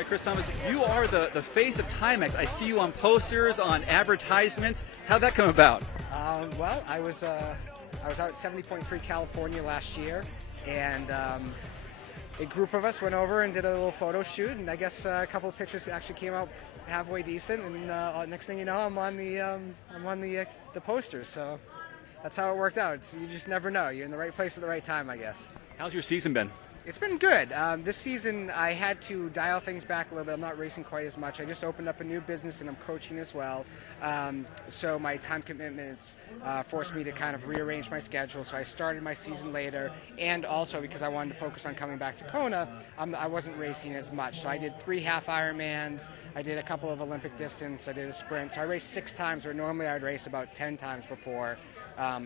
right, Chris Thomas, you are the face of TIMEX. I see you on posters, on advertisements. How'd that come about? Well, I was out at 70.3 California last year, and a group of us went over and did a little photo shoot, and I guess a couple of pictures actually came out halfway decent, and next thing you know, I'm on the posters. So that's how it worked out. You just never know. You're in the right place at the right time, I guess. How's your season been? It's been good. This season, I had to dial things back a little bit. I'm not racing quite as much. I just opened up a new business, and I'm coaching as well. So my time commitments forced me to kind of rearrange my schedule. So I started my season later, and also because I wanted to focus on coming back to Kona, I wasn't racing as much. So I did 3 half Ironmans. I did a couple of Olympic distance. I did a sprint. So I raced 6 times, where normally I'd race about 10 times before, a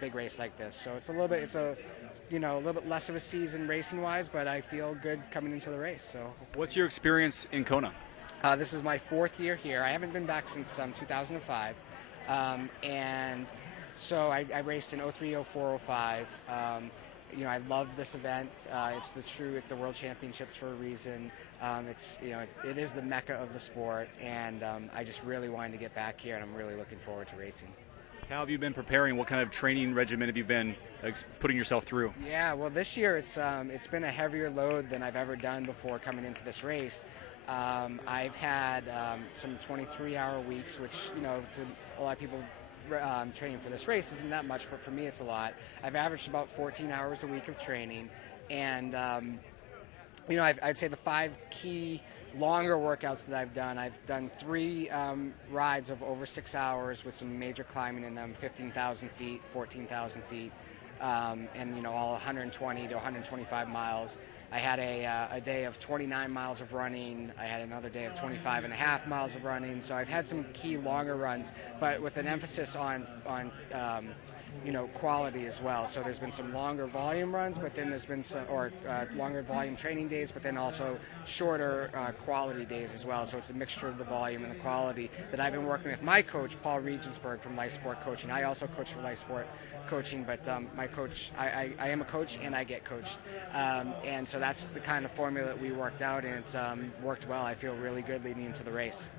big race like this. So it's a little bit less of a season racing-wise, but I feel good coming into the race. So, what's your experience in Kona? This is my 4th year here. I haven't been back since 2005, and so I raced in 03, 04, 05. I love this event. It's the World Championships for a reason. It is the mecca of the sport, and I just really wanted to get back here, and I'm really looking forward to racing. How have you been preparing? What kind of training regimen have you been putting yourself through? Yeah, well, this year it's been a heavier load than I've ever done before coming into this race. I've had some 23-hour weeks, which, to a lot of people training for this race isn't that much, but for me it's a lot. I've averaged about 14 hours a week of training, and I'd say the 5 key longer workouts that I've done 3 rides of over 6 hours with some major climbing in them, 15,000 feet, 14,000 feet, and all 120 to 125 miles. I had a day of 29 miles of running. I had another day of 25 and a half miles of running. So I've had some key longer runs, but with an emphasis on quality as well. So there's been some longer volume runs, but then there's been longer volume training days, but then also shorter quality days as well. So it's a mixture of the volume and the quality that I've been working with my coach, Paul Regensburg from Life Sport Coaching. I also coach for Life Sport Coaching, but my coach, I am a coach and I get coached. And so that's the kind of formula that we worked out, and it's worked well. I feel really good leading into the race.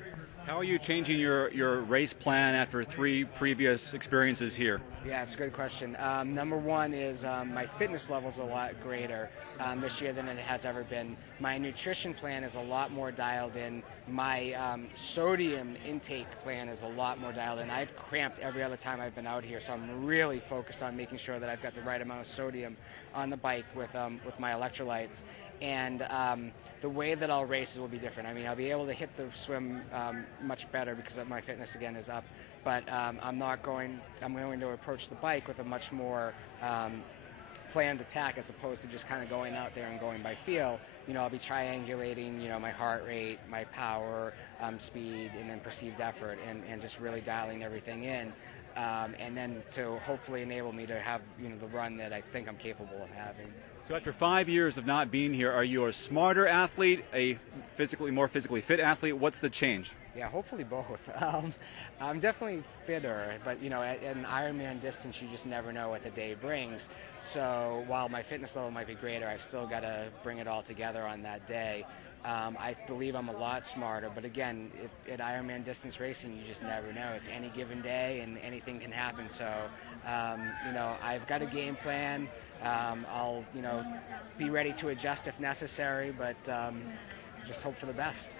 How are you changing your race plan after 3 previous experiences here? Yeah, it's a good question. Number one is my fitness level is a lot greater this year than it has ever been. My nutrition plan is a lot more dialed in. My sodium intake plan is a lot more dialed in. I've cramped every other time I've been out here, so I'm really focused on making sure that I've got the right amount of sodium on the bike with my electrolytes. And the way that I'll race will be different. I mean, I'll be able to hit the swim much better because my fitness again is up. But I'm going to approach the bike with a much more planned attack as opposed to just kind of going out there and going by feel. I'll be triangulating, my heart rate, my power, speed, and then perceived effort, and just really dialing everything in. And then to hopefully enable me to have, the run that I think I'm capable of having. So after 5 years of not being here, are you a smarter athlete, a more physically fit athlete? What's the change? Yeah, hopefully both. I'm definitely fitter, but at an Ironman distance, you just never know what the day brings. So while my fitness level might be greater, I've still got to bring it all together on that day. I believe I'm a lot smarter, but again, at Ironman distance racing, you just never know. It's any given day, and anything can happen. So, I've got a game plan. I'll, be ready to adjust if necessary, but just hope for the best.